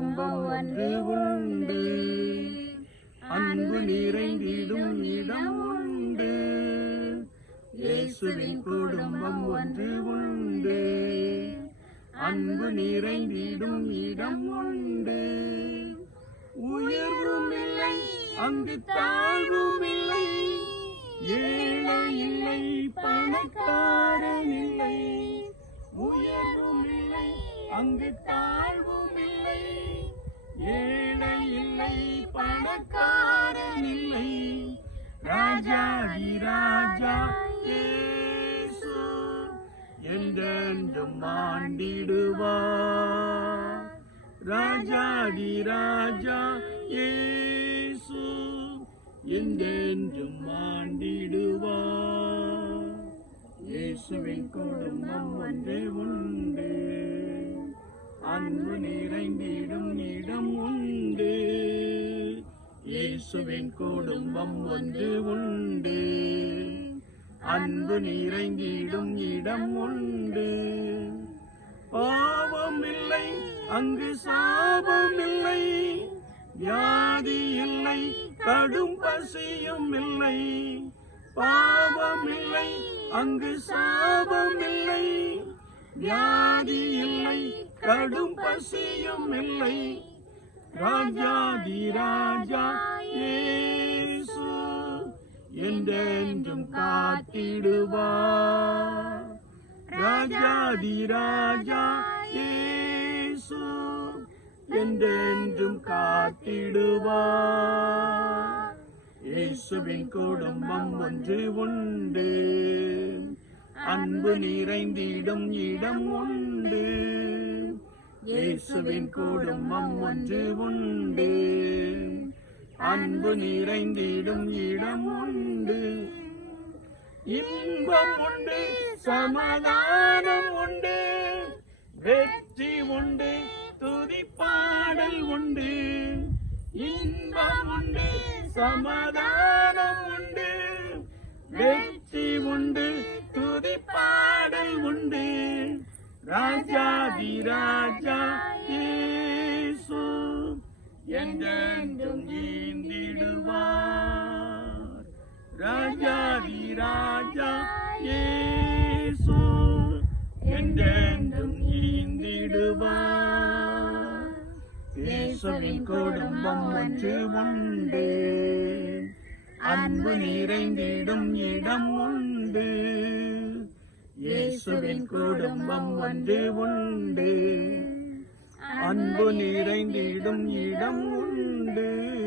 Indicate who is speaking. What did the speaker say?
Speaker 1: குடும்பம் ஒன்று உண்டு. அன்பு நிறைந்திடும் இடம் உண்டு. இயேசுவின் குடும்பம் ஒன்று உண்டு. அன்பு நிறைந்திடும் இடம் உண்டு. உயர்வும் இல்லை அங்கு தாழ்வும் இல்லை. ஏழை இல்லை பணக்காரன் இல்லை. உயர்வும் இல்லை அங்கு தாழ்வும் ஏழை இல்லை பணக்காரன் இல்லை. ராஜா ராஜா ஏசு என்றென்றும் ஆண்டிடுவார். ராஜாடி ராஜா ஏசு என்றென்றும் ஆண்டிடுவார். இயேசுவின் குடும்பம் ஒன்றே உண்டு. அன்பு நிறைந்திடும் இடம் உண்டு. இயேசுவின் குடும்பம் ஒன்று உண்டு. அன்பு நிறைந்திடும் இடம் உண்டு. பாவம் இல்லை அங்கு சாபம் இல்லை வியாதி இல்லை கடும் பசியும் இல்லை. பாவம் இல்லை அங்கு சாபம் இல்லை வியாதி இல்லை கடும் பசியும் இல்லை ராஜாதி ராஜா ஏசு என்றென்றும் காத்திடுவார். ராஜாதி ராஜா ஏசு என்றென்றும் காத்திடுவார். இயேசுவின் குடும்பம் ஒன்று உண்டு. அன்பு நிறைந்திடும் இடம் உண்டு. இயேசுவின் குடும்பம் ஒன்று உண்டு. அன்பு நிறைந்திடும் இடம் உண்டு. இன்பம் உண்டு சமாதானம் உண்டு. வெற்றி உண்டு துதிப்பாடல் உண்டு. இன்பம் உண்டு சமாதானம் உண்டு. வெற்றி உண்டு உண்டு. ராஜாதி ராஜா இயேசு என்றென்றும் ஈந்திடுவார் ராஜாதி ராஜா இயேசு என்றென்றும் ஈந்திடுவார் இயேசுவின் குடும்பம் ஒன்று உண்டு. அன்பு நிறைந்திடும் இடம் உண்டு. இயேசுவின் குடும்பம் ஒன்று உண்டு. அன்பு நிறைந்திடும் இடம் உண்டு.